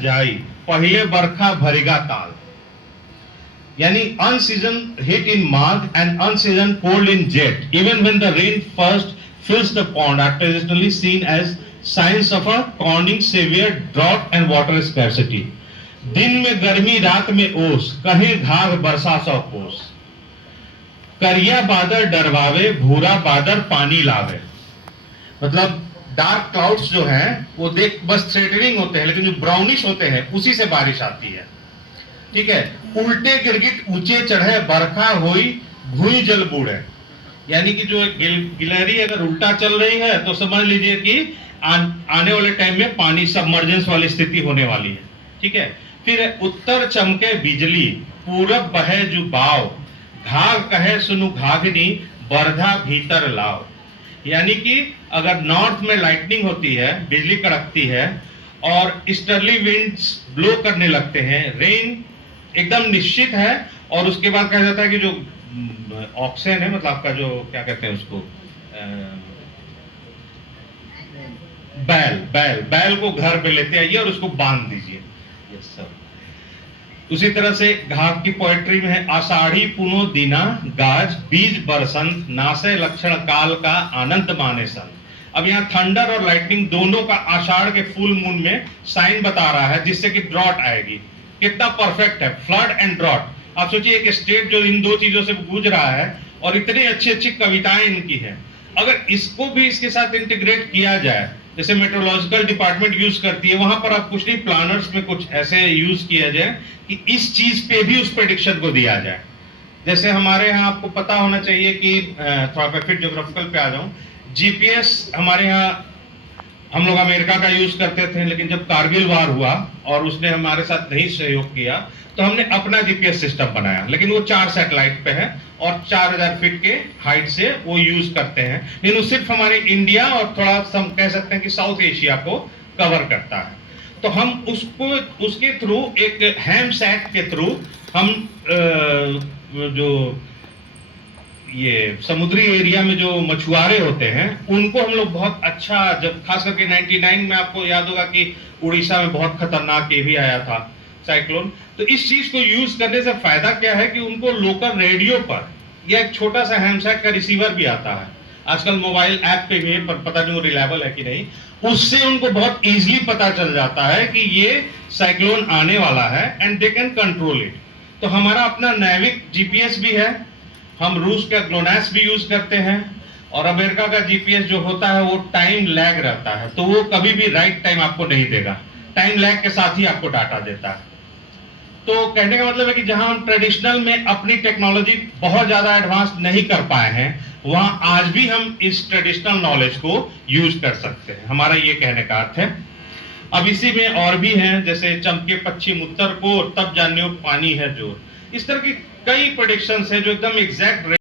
जाई पहले बरखा भरेगा ताल, यानी unseason heat in Magh and unseason cold in Jet, even when the rain first fills the pond, are traditionally seen as signs of a coming severe drought and water scarcity. दिन में गर्मी रात में ओस, कहीं घाघ बरसा सौ कोस, करिया बादल डरवावे भूरा बादल पानी लावे। मतलब डार्क क्लाउड्स जो हैं वो देख बस थ्रेटनिंग होते हैं, लेकिन जो ब्राउनिश होते हैं उसी से बारिश आती है। ठीक है, उल्टे गिरगिट ऊंचे चढ़े बरखा हुई भूई जल बूढ़े, यानी कि जो गिलहरी अगर उल्टा चल रही है तो समझ लीजिए कि आने वाले टाइम में पानी सबमर्जेंस वाली स्थिति होने वाली है। ठीक है, फिर उत्तर चमके बिजली पूरब बहे जो बाव, घाघ कहे सुनु घाघनी बरधा भीतर लाओ, यानी कि अगर नॉर्थ में लाइटनिंग होती है, बिजली कड़कती है और ईस्टर्ली विंड्स ब्लो करने लगते हैं, रेन एकदम निश्चित है। और उसके बाद कहा जाता है कि जो ऑक्सीजन है, मतलब आपका जो क्या कहते हैं उसको, बैल को घर पे लेते आइए और उसको बांध दीजिए। Yes sir. उसी तरह से घाघ की पोएट्री में है, आषाढ़ी पुनो दिना गाज बीज बरसंत, नासे लक्षण काल का आनंद माने संत। अब यहाँ थंडर और लाइटनिंग दोनों का आषाढ़ के फुल मून में साइन बता रहा है, जिससे कि ड्रॉट आएगी। कितना परफेक्ट है, फ्लड एंड ड्रॉट। आप सोचिए एक स्टेट जो इन दो चीजों से गूंज रहा है और इतनी अच्छी अच्छी कविताएं इनकी हैं, अगर इसको भी इसके साथ इंटीग्रेट किया जाए, जैसे मेट्रोलॉजिकल डिपार्टमेंट यूज करती है, वहां पर आप कुछ नहीं, प्लानर्स में कुछ ऐसे यूज किया जाए कि इस चीज पे भी उस प्रेडिक्शन को दिया जाए। जैसे हमारे यहाँ आपको पता होना चाहिए कि थोड़ा फिर ज्योग्राफिकल पे आ जाऊं, जीपीएस हमारे यहाँ हम लोग अमेरिका का यूज करते थे, लेकिन जब कारगिल वार हुआ और उसने हमारे साथ नहीं सहयोग किया तो हमने अपना जीपीएस सिस्टम बनाया, लेकिन वो 4 सैटेलाइट पे है और 4000 फीट के हाइट से वो यूज करते हैं, लेकिन वो सिर्फ हमारे इंडिया और थोड़ा हम कह सकते हैं कि साउथ एशिया को कवर करता है। तो हम उसको उसके थ्रू एक हैम सैट के थ्रू हम जो ये समुद्री एरिया में जो मछुआरे होते हैं उनको हम लोग बहुत अच्छा, जब खास करके 99 में आपको याद होगा कि उड़ीसा में बहुत खतरनाक ये भी आया था साइक्लोन, तो इस चीज को यूज करने से फायदा क्या है कि उनको लोकल रेडियो पर या एक छोटा सा हैमसेट का रिसीवर भी आता है, आजकल मोबाइल ऐप पे भी है, पर पता नहीं वो रिलायबल है कि नहीं, उससे उनको बहुत इजीली पता चल जाता है कि ये साइक्लोन आने वाला है and they can control it. तो हमारा अपना नैविक जीपीएस भी है, हम रूस का ग्लोनास भी यूज करते हैं, और अमेरिका का जीपीएस जो होता है वो टाइम लैग रहता है, तो वो कभी भी राइट टाइम आपको नहीं देगा, टाइम लैग के साथ ही आपको डाटा देता है। तो कहने का मतलब है कि जहां हम ट्रेडिशनल में अपनी टेक्नोलॉजी बहुत ज्यादा एडवांस नहीं कर पाए हैं, वहां आज भी हम इस ट्रेडिशनल नॉलेज को यूज कर सकते हैं, हमारा ये कहने का अर्थ है। अब इसी में और भी हैं, जैसे चमके पश्चिम उत्तर को तब जानियो पानी है जोर, इस तरह की कई प्रेडिक्शंस हैं जो एकदम एग्जैक्ट